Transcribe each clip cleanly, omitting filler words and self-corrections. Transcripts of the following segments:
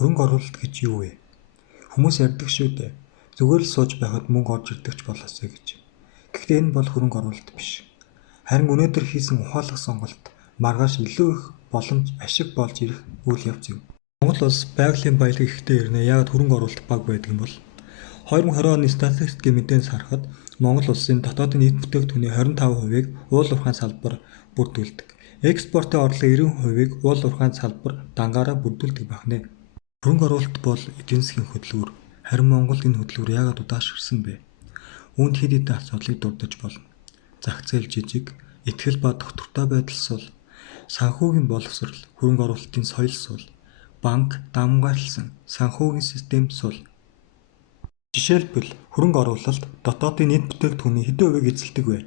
Хөрөнгө оруулалт гэж юу вэ? Хүмүүс ярьдаг шүү дээ. Зүгээр л сууж байхад мөнгө орж ирдэг ч болоосэй гэж. Гэхдээ энэ бол хөрөнгө оруулалт биш. Харин өнөөдөр хийсэн ухаалаг сонголт маргааш илүү их боломж ашиг болж ирэх үйл явц юм. Монгол улс байгалийн баялаг ихтэй ирнэ. Яагаад хөрөнгө оруулалт бага байдаг юм бол 2020 оны статистикийн мэдээс харахад Монгол улсын дотоодын нийт бүтээгдэхүүний 25%-ыг уул уурхайн салбар бүрдүүлдэг. Экспортын орлогын 90%-ыг уул уурхайн салбар дангаараа бүрдүүлдэг байна. Хөрөнгө оруулалт бол эдийн засгийн хөдөлгүүр. Харин Монголд энэ хөдөлгүүр яагаад удаашрсан бэ? Үүнд хэд хэдэн асуудлыг дурдж болно. Зах зээл жижиг, итгэл ба доктортой байдал сул, санхүүгийн боловсрол, хөрөнгө оруулалтын соёл сул, банк дамгаалсан, санхүүгийн систем сул. Жишээлбэл хөрөнгө оруулалт дотоодын нийт бүтээгдэхүүний хэдэн хувийг эзэлдэг вэ?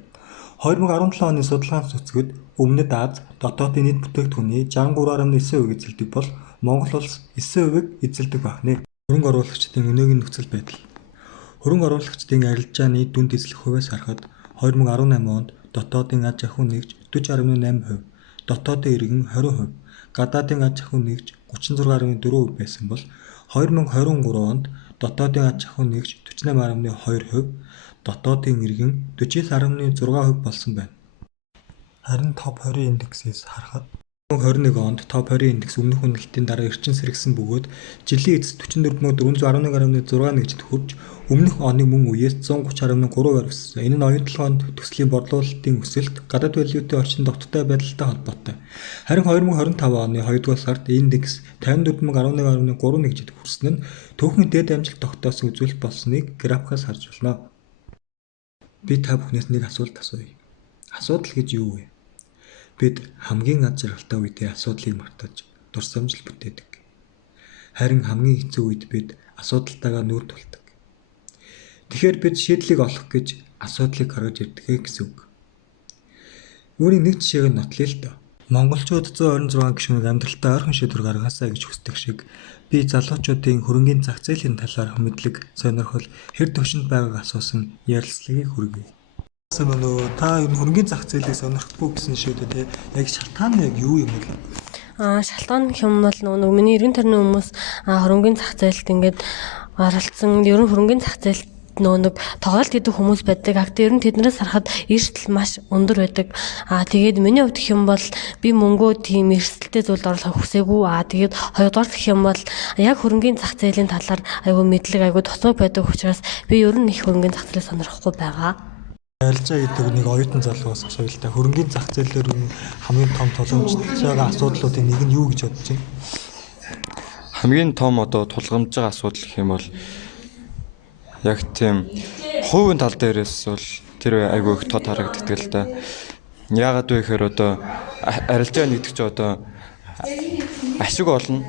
2017 оны судалгаанаас үзэхэд Өмнөд Аз дотоодын нийт бүтээгдэхүүний 63.9% эзэлдэг бол Монгол улс 9% эзэлдэг байна. Хөрөнгө оруулагчдын өнөөгийн нөхцөл байдал. Хөрөнгө оруулагчдын арилжааны дүнд эзлэх хувиас харахад 2018 онд дотоодын аж ахуй нэгж 40.8%, дотоодын иргэн 20%, гадаадын аж ахуй нэгж 36.4% байсан бол 2023 онд дотоодын аж ахуй нэгж 48.2%, дотоодын иргэн 49.6% болсон байна. Харин топ 20 индексээс харахад 2021 онд топ 20 индекс өмнөх үнэлтийн дараа эрчим сэргсэн бөгөөд жилийн эцэст 44,411.6 нэгжид хүрч өмнөх оны мөн үеэс 130.3%-аар өссөн. Энэ нь оюутлагын төслийн борлуулалтын өсөлт, гадаад валютын орчин тогтвортой байдалтай холбоотой. Харин 2025 оны 2 дугаар сард индекс 54,11.3 нэгжид хүрсэн нь түүхэн дэд амжилт тогтоосон үзүүлэлт болсныг графикаас харж байна. Би та бүхнээс нэг асуулт асууя. Асуудал гэж юу вэ? Бид хамгийн аз жаргалтай үедээ асуудлыг мартаж дурсамжил бүтээдэг. Харин хамгийн хэцүү үед бид асуудалтайгаа нүүр тулдаг. Тэгэхээр бид шийдлийг олох гэж асуудлыг гаргаж ирдэг гэсэн үг. Үүний нэг жишээг нь нотлъя л доо. Монголчууд 126 гишүүнийг амьдралтаа ойрхон шийдвэр гаргасаа гэж хүсдэг шиг би залуучуудын хөрөнгийн зах зээлийн талаарх мэдлэг, сонирхол, хэр төвшөнд байгааг асуусан ярилцлагыг хүргэе. Та энэ хөрөнгийн зах зээлийг сонирхдаггүй гэсэн шүү дээ. Яг шалтгаан нь яг юу юм бэ? Шалтгаан гэх юм бол нөгөө миний эргэн тойрны хүмүүс хөрөнгийн зах зээлд ингээд оролцсон. Ер нь хөрөнгийн зах зээлд нэг тоглолт хийдэг хүмүүс байдаг. Ер нь тэднээс харахад эрсдэл маш өндөр байдаг. Тэгээд миний хувьд гэх юм бол би мөнгөө тийм эрсдэлтэй зүйлд оруулах хүсээгүй. Тэгээд хоёрдугаар гэх юм бол яг хөрөнгийн зах зээлийн талаар айгүй мэдлэг, айгүй тоцмог байдаг учраас би ер нь их хөрөнгийн зах зээлийг сонирхгүй байгаа. Арилжаа гэдэг нэг оюутан залуугаас асууя л да. Хөрөнгийн зах зээлээр хамгийн том тулгамдж байгаа асуудлуудын нэг нь юу гэж бодож байна? Хамгийн том тулгамдж байгаа асуудал гэх юм бол яг тийм хувийн тал дээрээс бол тэр айгүй их тод харагддаг л да. Яагаад вэ гэхээр арилжаа нэгдэг ч ашиг олно.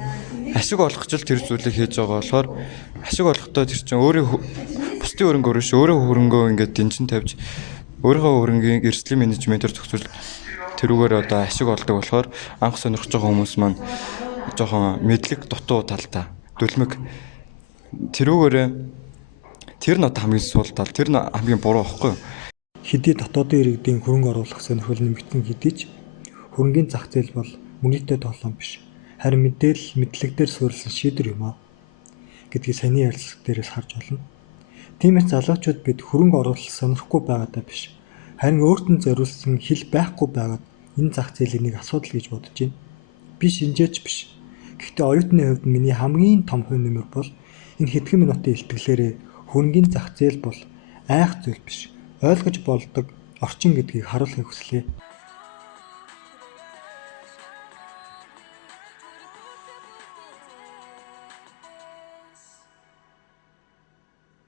Ашиг олох ч тэр зүйлийг хийж байгаа болохоор ашиг олохдоо тэр чинь өөрийн бусдын хөрөнгө өрөөш өөрөө хөрөнгөө ингээд дэнчин тавьж өөрийнхөө хөрөнгийн эрсдлийн менежментээр зохицуул тэрүүгээр ашиг олдог болохоор анх сонирхож байгаа хүмүүс маань жоохон мэдлэг дутуу талтай дүлмэг тэрүүгээр тэр нь хамгийн сул тал тэр нь хамгийн буруу байхгүй юу? Хэдий дотоодын иргэдийн хөрөнгө оруулах сонирхол нэмэгдэн хэдий ч хөрөнгийн зах зээл бол мөнгөтэй тоглоом биш. Харин мэдээлэл мэдлэгдээр суурилсан шийдвэр юм аа гэдгийг саяны ярилцлага дээрээс харж байна. Тиймээс залуучууд бид хөрөнгө оруулалт сонирхгүй байгаадаа биш. Харин өөрт нь зориулсан хил байхгүй байгаад энэ зах зээлийн нэг асуудал гэж бодож байна. Би шинжээч биш. Гэхдээ оюутны хувьд миний хамгийн том хувь нэмэр бол энэ хэдхэн минутын илтгэлээрээ хөрөнгийн зах зээл бол айх зүйл биш. Ойлгож болдог орчин гэдгийг харуулахыг хүслээ.